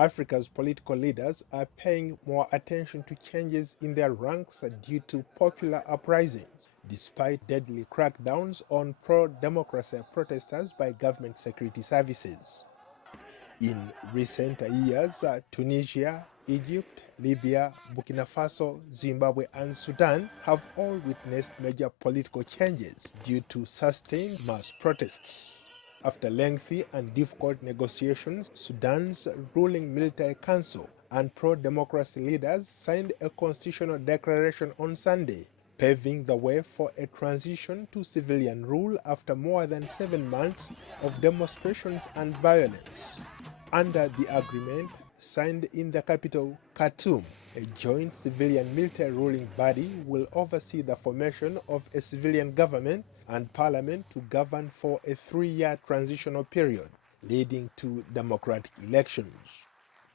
Africa's political leaders are paying more attention to changes in their ranks due to popular uprisings, despite deadly crackdowns on pro-democracy protesters by government security services. In recent years, Tunisia, Egypt, Libya, Burkina Faso, Zimbabwe, and Sudan have all witnessed major political changes due to sustained mass protests. After lengthy and difficult negotiations, Sudan's ruling military council and pro-democracy leaders signed a constitutional declaration on Sunday, paving the way for a transition to civilian rule after more than 7 months of demonstrations and violence. Under the agreement signed in the capital, Khartoum, a joint civilian-military ruling body will oversee the formation of a civilian government and parliament to govern for a 3-year transitional period, leading to democratic elections.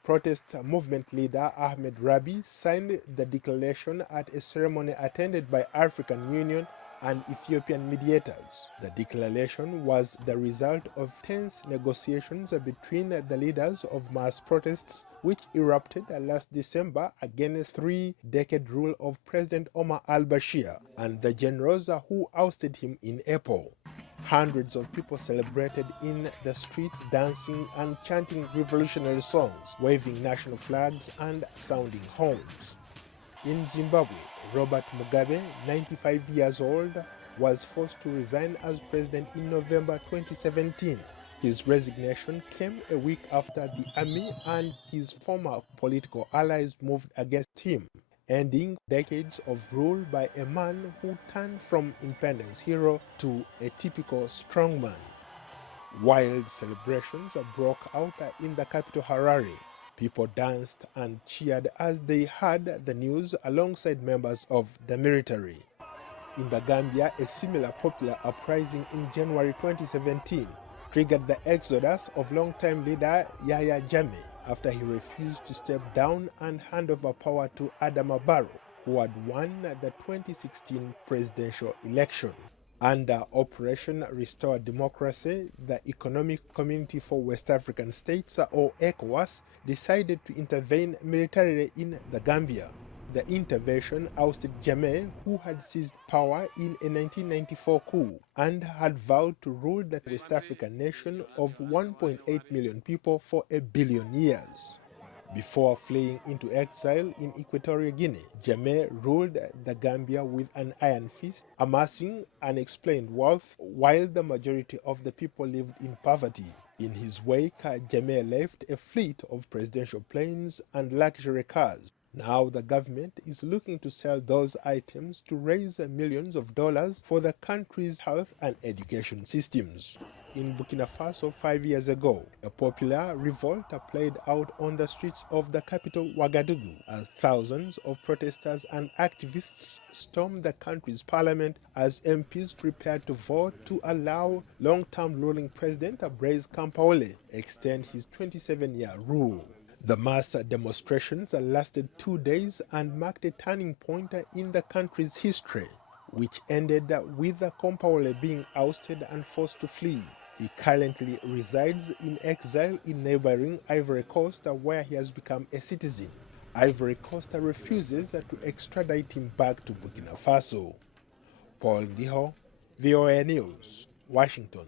Protest movement leader Ahmed Rabi signed the declaration at a ceremony attended by African Union and Ethiopian mediators. The declaration was the result of tense negotiations between the leaders of mass protests which erupted last December against 3-decade rule of President Omar al-Bashir and the generals who ousted him in April. Hundreds of people celebrated in the streets, dancing and chanting revolutionary songs, waving national flags and sounding horns. In Zimbabwe, Robert Mugabe, 95 years old, was forced to resign as president in November 2017. His resignation came a week after the army and his former political allies moved against him, ending decades of rule by a man who turned from independence hero to a typical strongman. Wild celebrations broke out in the capital Harare. People danced and cheered as they heard the news alongside members of the military. In the Gambia, a similar popular uprising in January 2017 triggered the exodus of longtime leader Yahya Jammeh after he refused to step down and hand over power to Adama Barrow, who had won the 2016 presidential election. Under Operation Restore Democracy, the Economic Community for West African States, or ECOWAS, decided to intervene militarily in the Gambia. The intervention ousted Jammeh, who had seized power in a 1994 coup and had vowed to rule the West African nation of 1.8 million people for a billion years. Before fleeing into exile in Equatorial Guinea, Jammeh ruled the Gambia with an iron fist, amassing unexplained wealth while the majority of the people lived in poverty. In his wake, Jammeh left a fleet of presidential planes and luxury cars. Now the government is looking to sell those items to raise millions of dollars for the country's health and education systems. In Burkina Faso 5 years ago, a popular revolt played out on the streets of the capital Ouagadougou as thousands of protesters and activists stormed the country's parliament as MPs prepared to vote to allow long-term ruling President Blaise Compaoré extend his 27-year rule. The mass demonstrations lasted 2 days and marked a turning point in the country's history, which ended with Compaoré being ousted and forced to flee. He currently resides in exile in neighboring Ivory Coast, where he has become a citizen. Ivory Coast refuses to extradite him back to Burkina Faso. Paul Ndiho, VOA News, Washington.